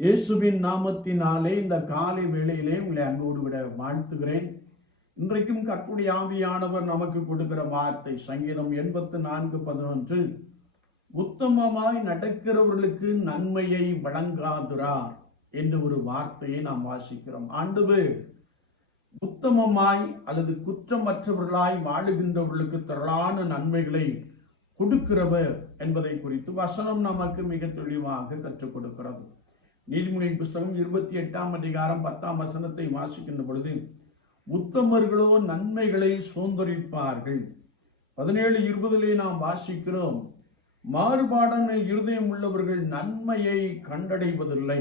இயேசுவின் நாமத்தினாலே இந்த காலை வேளையிலே உங்களை அன்போடு விட வாழ்த்துகிறேன். இன்றைக்கும் கர்த்தருடைய ஆவியானவர் நமக்கு கொடுக்கிற வார்த்தை சங்கீதம் 84:11, உத்தமமாய் நடக்கிறவர்களுக்கு நன்மையை வழங்காதுரார் என்று ஒரு வார்த்தையை நாம் வாசிக்கிறோம். ஆண்டவர் உத்தமமாய் அல்லது குற்றமற்றவர்களாய் வாழுகின்றவர்களுக்கு திரளான நன்மைகளை கொடுக்கிறவர் என்பதை குறித்து வசனம் நமக்கு மிக தெளிவாக கற்றுக் கொடுக்கிறது. நீதிமொழியின் புஸ்தகம் 28:10 வாசிக்கின்ற பொழுது, உத்தமர்களோ நன்மைகளை சுதந்தரிப்பார்கள். 17:20 நாம் வாசிக்கிறோம், மாறுபாடான இருதயம் உள்ளவர்கள் நன்மையை கண்டடைவதில்லை.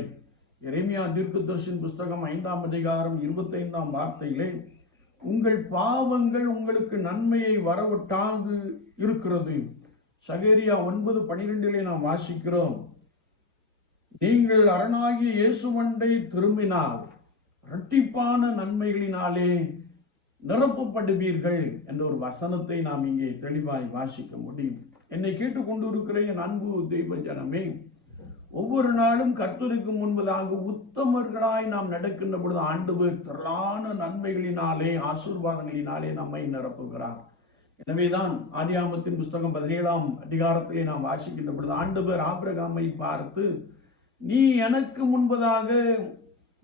எரேமியா தீர்க்கதரிசியின் புஸ்தகம் 5:25 உங்கள் பாவங்கள் உங்களுக்கு நன்மையை வரவிட்டாது இருக்கிறது. சகரியா 9:12 நாம் வாசிக்கிறோம், நீங்கள் அரணாகிய இயேசுவண்டை திரும்பினால் இரட்டிப்பான நன்மைகளினாலே நிரப்பப்படுவீர்கள் என்ற ஒரு வசனத்தை நாம் இங்கே தெளிவாய் வாசிக்க முடியும். என்னை கேட்டுக்கொண்டு இருக்கிற என் அன்பு தெய்வ ஜனமே, ஒவ்வொரு நாளும் கர்த்தருக்கு முன்பதாக உத்தமர்களாய் நாம் நடக்கின்ற பொழுது ஆண்டவர் திரளான நன்மைகளினாலே ஆசீர்வாதங்களினாலே நம்மை நிரப்புகிறார். எனவேதான் ஆதியாகமத்தின் புஸ்தகம் 17 நாம் வாசிக்கின்ற பொழுது ஆண்டவர் ஆபிரகாமை பார்த்து, நீ எனக்கு முன்பதாக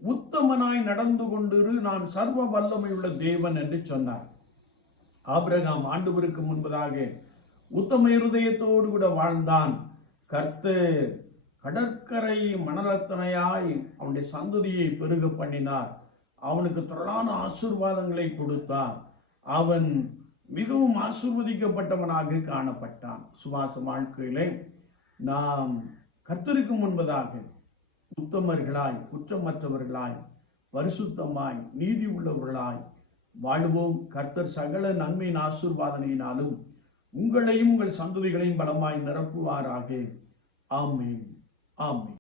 உத்தமனாய் நடந்து கொண்டிரு, நான் சர்வ வல்லமை உள்ள தேவன் என்று சொன்னார். ஆபிரகாம் ஆண்டவருக்கு முன்பதாக உத்தம இருதயத்தோடு கூட வாழ்ந்தான். கர்த்தர் கடற்கரை மணலத்தனையாய் அவனுடைய சந்ததியை பெருக பண்ணினார். அவனுக்கு திரளான ஆசீர்வாதங்களை கொடுத்தார். அவன் மிகவும் ஆசீர்வதிக்கப்பட்டவனாக காணப்பட்டான். சுவாச வாழ்க்கையிலே நாம் கர்த்தருக்கு முன்பதாக உத்தமர்களாய், குற்றமற்றவர்களாய், பரிசுத்தமாய், நீதி உள்ளவர்களாய் வாழ்வோம். கர்த்தர் சகல நன்மையின் ஆசீர்வாதங்களினாலும் உங்களையும் உங்கள் சந்ததிகளையும் பலமாய் நிரப்புவாராக. ஆமென், ஆமென்.